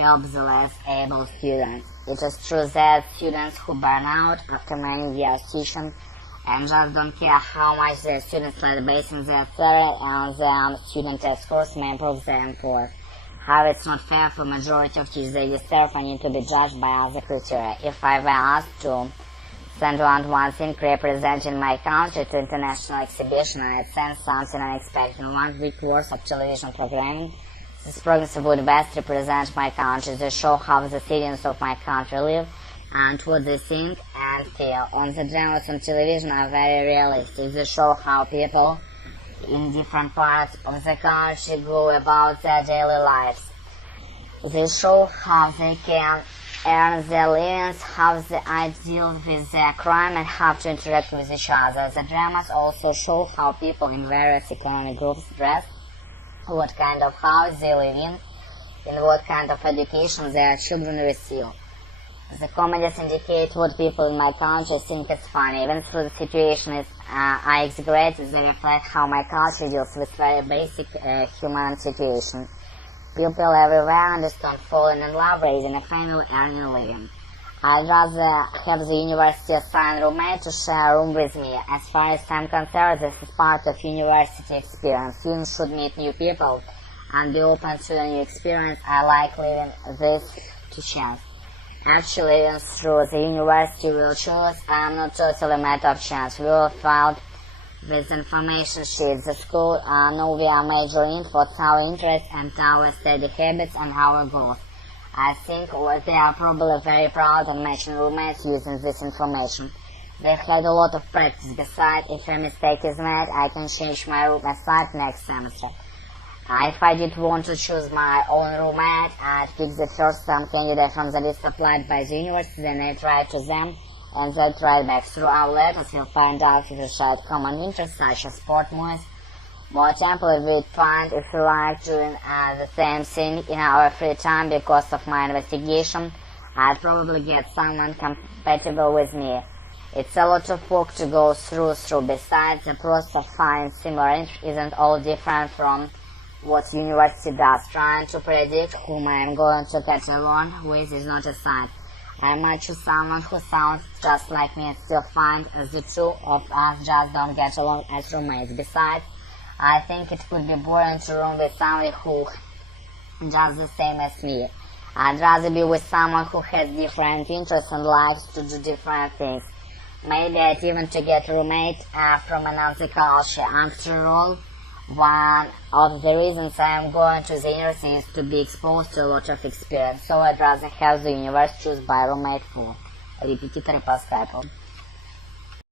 help the less able students. It is true that students who burn out after many years teaching and just don't care how much their students let basing their salary on their student test scores may improve their employer. However, it's not fair for majority of teachers they deserve and need to be judged by other criteria. If I were asked to send one thing representing my country to international exhibition, I'd send something unexpected. 1 week worth of television programming. This program would best represent my country. They show how the citizens of my country live and what they think and feel. On the dramas on television are very realistic. They show how people in different parts of the country go about their daily lives. They show how they can earn their livings, how they deal with their crime, and how to interact with each other. The dramas also show how people in various economic groups dress, what kind of house they live in what kind of education their children receive. The comedies indicate what people in my country think is funny. Even though the situation is exaggerated, they reflect how my culture deals with very basic human situation. People everywhere understand falling in love, raising a family, earning a living. I'd rather have the university assign roommate to share a room with me. As far as I'm concerned, this is part of university experience. Students should meet new people and be open to a new experience. I like leaving this to chance. Actually, even through the university we'll choose, I am not totally a matter of chance. We will fill with information sheets. The school know we are majoring in what's our interests and our study habits and our goals. I think they are probably very proud of matching roommates using this information. They've had a lot of practice. Besides, if a mistake is made, I can change my room aside next semester. If I did want to choose my own roommate, I'd pick the first candidate from the list applied by the university, then I'd write to them, and they'd write back. Through our letters, we'll find out if we share common interests such as sport, movies. More example, we'd find if we like doing the same thing in our free time. Because of my investigation, I'd probably get someone compatible with me. It's a lot of work to go through. Besides, the process of finding similar interests isn't all different from what university does. Trying to predict whom I am going to get along with is not a science. I might choose someone who sounds just like me and still find the two of us just don't get along as roommates. Besides, I think it could be boring to room with somebody who does the same as me. I'd rather be with someone who has different interests and likes to do different things. Maybe I'd even to get a roommate from another culture. After all, one of the reasons I am going to the university is to be exposed to a lot of experience, so I'd rather have the university choose by roommate for Репетиторы по Скайпу.